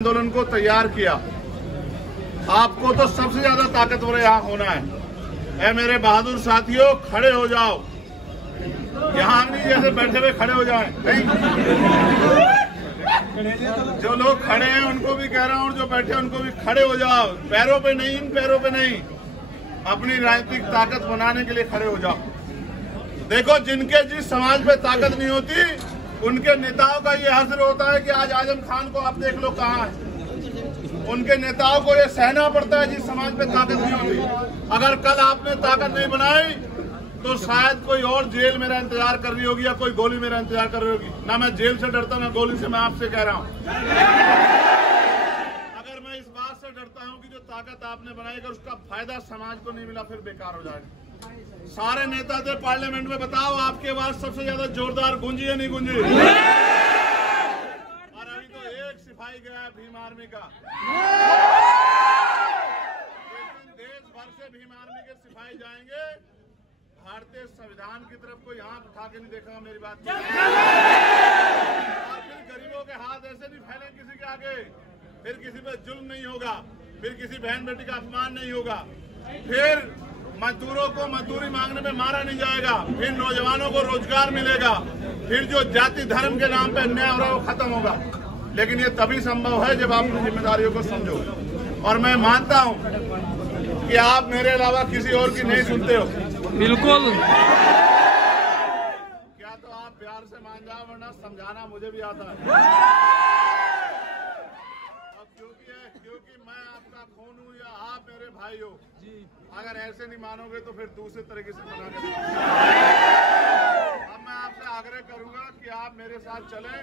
आंदोलन को तैयार किया। आपको तो सबसे ज्यादा ताकतवर यहाँ होना है। ऐ मेरे बहादुर साथियों, खड़े हो जाओ। यहाँ नहीं जैसे बैठे हुए खड़े हो जाएं, नहीं। जो लोग खड़े हैं उनको भी कह रहा हूँ, और जो बैठे हैं उनको भी खड़े हो जाओ। पैरों पे नहीं, इन पैरों पे नहीं, अपनी राजनीतिक ताकत बनाने के लिए खड़े हो जाओ। देखो, जिनके जिस समाज पे ताकत नहीं होती, उनके नेताओं का ये हश्र होता है कि आज आजम खान को आप देख लो कहाँ है। उनके नेताओं को ये सहना पड़ता है जिस समाज पे ताकत नहीं होती। अगर कल आपने ताकत नहीं बनाई तो शायद कोई और जेल मेरा इंतजार कर रही होगी या कोई गोली मेरा इंतजार कर रही होगी। ना मैं जेल से डरता ना गोली से। मैं आपसे कह रहा हूँ, अगर मैं इस बात से डरता हूँ कि जो ताकत आपने बनाई, अगर उसका फायदा समाज को नहीं मिला, फिर बेकार हो जाएगा। सारे नेता थे पार्लियामेंट में, बताओ आपकी आवाज सबसे ज्यादा जोरदार गूंजी है नहीं गूंजी? और अभी तो एक सिपाही गया है भीम आर्मी का, लेकिन देश भर से भीम आर्मी के सिपाही जाएंगे। भारतीय संविधान की तरफ कोई हाथ उठा के नहीं देखेगा, मेरी बात। और फिर गरीबों के हाथ ऐसे नहीं फैलेंगे किसी के आगे, फिर किसी पे जुल्म नहीं होगा, फिर किसी बहन बेटी का अपमान नहीं होगा, फिर मजदूरों को मजदूरी मांगने में मारा नहीं जाएगा, फिर नौजवानों को रोजगार मिलेगा, फिर जो जाति धर्म के नाम पे अन्याय हो रहा है वो खत्म होगा। लेकिन ये तभी संभव है जब आप अपनी जिम्मेदारियों को समझो। और मैं मानता हूं कि आप मेरे अलावा किसी और की नहीं सुनते हो। बिल्कुल। क्या तो आप प्यार से मान जाओ, वरना समझाना मुझे भी आता है। क्योंकि मैं आपका खून हूँ या आप मेरे भाई हो। अगर ऐसे नहीं मानोगे तो फिर दूसरे तरीके से मना कर। अब मैं आपसे आग्रह करूंगा कि आप मेरे साथ चलें,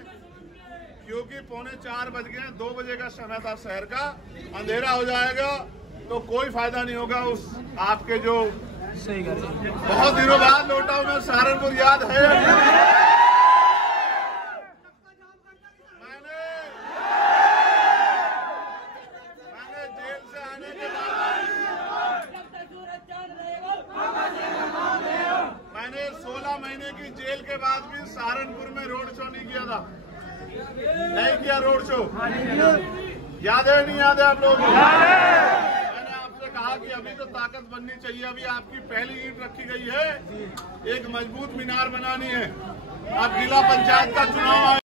क्योंकि 3:45 बज गए, 2 बजे का समय था शहर का, अंधेरा हो जाएगा तो कोई फायदा नहीं होगा उस आपके जो सही बहुत दिनों बाद लौटा हूं मैं सहारनपुर, याद है? मैंने 16 महीने की जेल के बाद भी सहारनपुर में रोड शो नहीं किया था। नहीं किया रोड शो, याद है नहीं याद है आप लोग? मैंने आपसे कहा कि अभी तो ताकत बननी चाहिए। अभी आपकी पहली ईंट रखी गई है, एक मजबूत मीनार बनानी है। अब जिला पंचायत का चुनाव